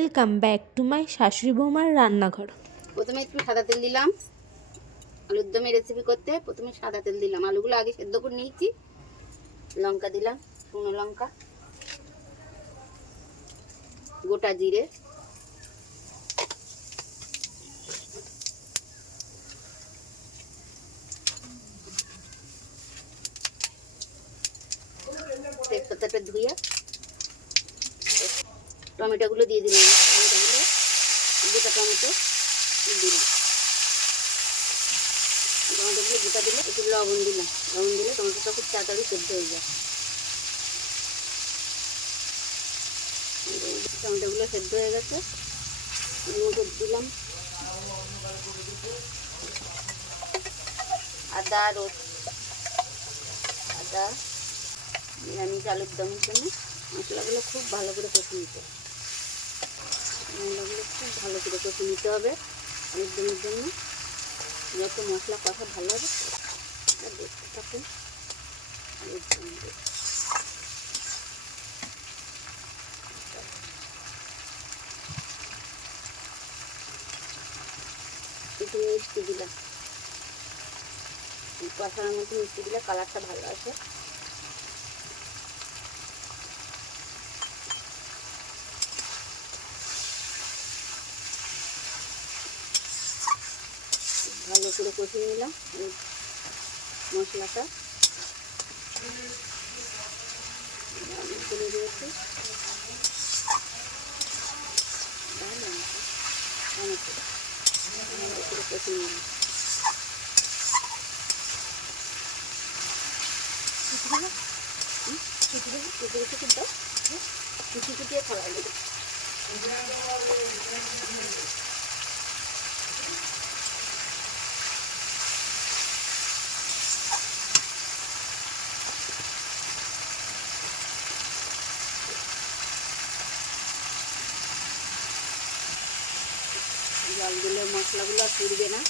Welcome back to my শাশুড়ি বৌমার রান্নাঘর। প্রথমে একটু সাদা তেল দিলাম। আলুর দমের রেসিপি করতে প্রথমে সাদা তেল দিলাম। আলুগুলো আগে সেদ্ধ করে নিয়েছি। লঙ্কা দিলাম, শুকনো লঙ্কা, গোটা জিরে, তেজপাতাটা ধুয়ে টমেটোগুলো দিয়ে দিলাম। গোটা টমেটো দিলাম। টমেটোগুলো গোটা দিলে একটু লবণ দিলাম। লবণ দিলে টমেটোটা খুব তাড়াতাড়ি সেদ্ধ হয়ে যায়। টমেটোগুলো সেদ্ধ হয়ে গেছে, মতো দিলাম আদা নিরামিষ আলুর দমের জন্য মশলাগুলো খুব ভালো করে কষে নিতে হবে। মশলাগুলো খুব ভালো করে কষে নিতে হবে। আলুর দমের জন্য যত মশলা কষা ভালো হবে দেখতে থাকুন। আলুর দম একটু মিষ্টি দিলাম। কষানোর মধ্যে মিষ্টি দিলে কালারটা ভালো আসে। ভালো করে কষিয়ে নিলাম মশলাটা। তুলে দিয়েছি ভালো করে কষিয়ে নিলাম। কুটিয়ে ফেলাই দেবো। জল দিলে মশলাগুলো আর পুড়বে না।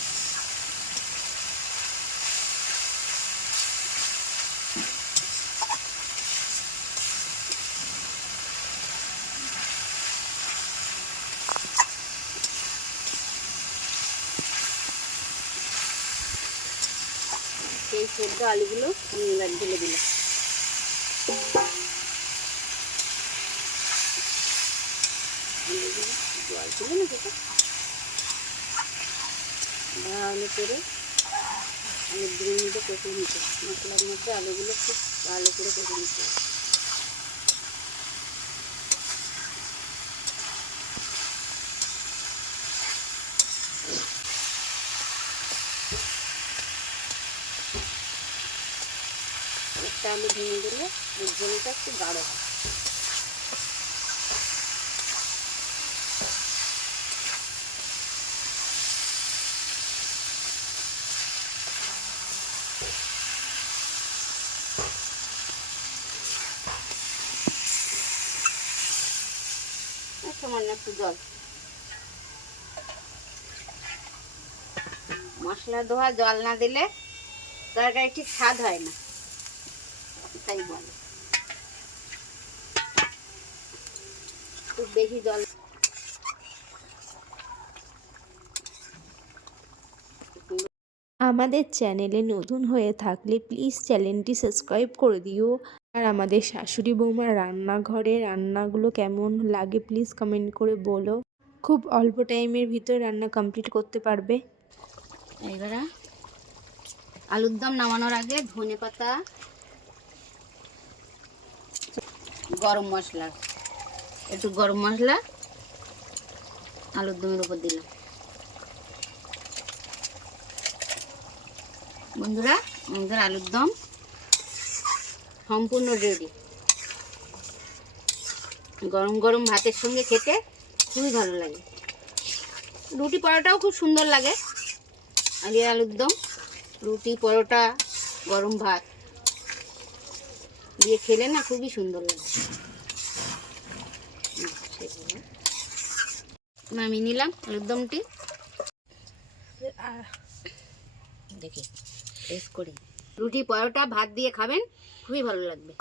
সেই সেদ্ধ আলুগুলো ঢেলে দিলাম। জল ছিল না সেটা ভালো করে আলুর দমের মধ্যে কষে নিতে হবে। মশলার মধ্যে আলুগুলো খুব ভালো করে কষে নিতে হবে। একটা আলু ভেঙে দিলে ঝোলটা একটু গাঢ় হয়। সামান্য একটু জল। মশলা ধোয়া জল না দিলে তরকারি ঠিক স্বাদ হয় না, তাই বলে। খুব বেশি জল আমাদের চ্যানেলে নতুন হয়ে থাকলে প্লিজ চ্যানেলটি সাবস্ক্রাইব করে দিও। আর আমাদের শাশুড়ি বৌমার রান্নাঘরে রান্নাগুলো কেমন লাগে প্লিজ কমেন্ট করে বলো। খুব অল্প টাইমের ভিতরে রান্না কমপ্লিট করতে পারবে। এবারে আলুর দম নামানোর আগে ধনে পাতা, গরম মশলা, একটু গরম মশলা আলুর দমের উপর দিলাম। বন্ধুরা, আমাদের আলুর দম সম্পূর্ণ রেডি। গরম গরম ভাতের সঙ্গে খেতে খুবই ভালো লাগে। রুটি পরোটাও খুব সুন্দর লাগে। আলুর দম রুটি পরোটা গরম ভাত দিয়ে খেলে না খুবই সুন্দর লাগে। নামিয়ে নিলাম আলুর দমটি। দেখি টেস্ট করি। রুটি পরোটা ভাত দিয়ে খাবেন, খুবই ভালো লাগবে।